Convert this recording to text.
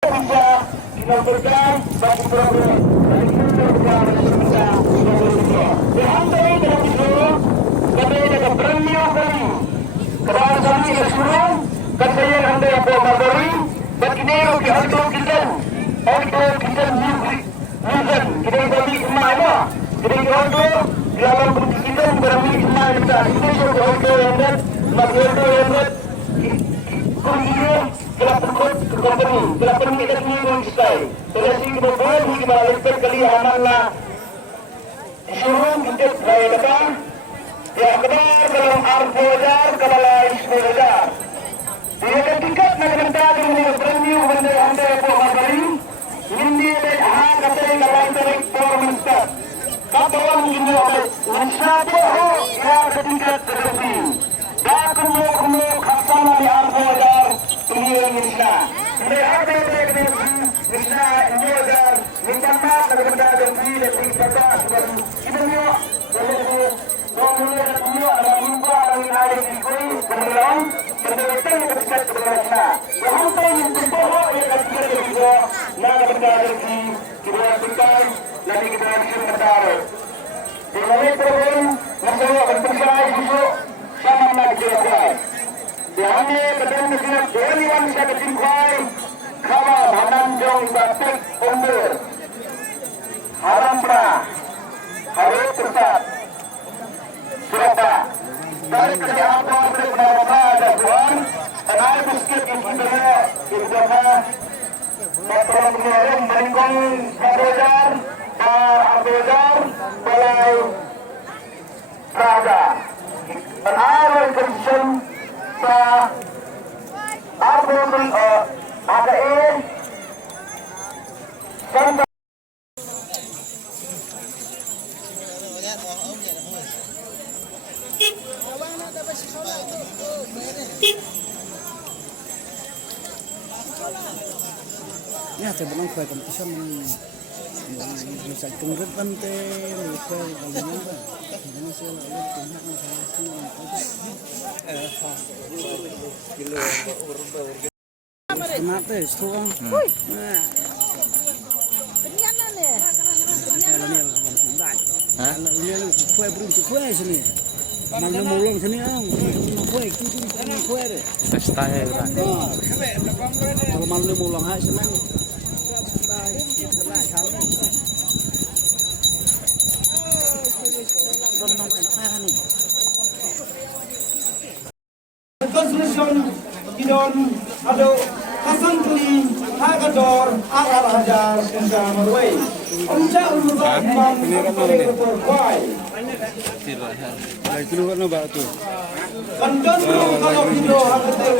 bisa dilaporkan bagi program dari program Indonesia dihantar dalam itu kami ada premium kami kepada kami keseluruhan dan saya anda yang bawa dari begini di auto kita music kita bagi mana kita auto di dalam bentuk kita berani mana kita ini sudah auto yang dan bagi auto yang dan kemudian company kita punya style terus kita boleh kita lihat kali amalnya showroom kita saya kata ya benar dalam arbojar kepala isbojar dia ketika negara ini premium benda anda yang beri ini dia hak kata yang lain dari performance kapan ini oleh usaha ya ketika terjadi dan kemudian khasana di arbojar Indonesia. Mereka Indonesia Indonesia minta maaf kepada diri dan kita sebagai kita Kemudian ada jumpa orang yang ada di sini kemudian berdekat dekat kepada yang sampai yang berbohong yang kita juga nak kepada diri kita lakukan lagi kita akan bertaruh. Dengan program masalah berpercaya itu sama nak kita. Dihanya kedua negara Dewan Syarikat Kuai Kamal Hananjong Batik Umur Harampra Harus Tersat Surabaya dari kerja apa berkenapa ada Tuhan tenai biskit yang kedua Ibrahim Bapak Pengelola Meningkong Kadojar Ardojar Balai Praga Penarah Kerjaan sa arbol again sanda ya sebelum kue kompetisi bisa tunggu pante lupa kalau ini sih lalu punya kenapa itu kan? Ini kue beruntuk kue sini. Mana mulung sini ang kue itu kue deh. Pesta ya udah. Kalau mana mulung hai sini. Construction Idon Ado Kasantli Hagador Agar Hajar Senja Marway Onca Uluzan Imam Kuai Itu kan apa tu? Kandan kalau video Hagador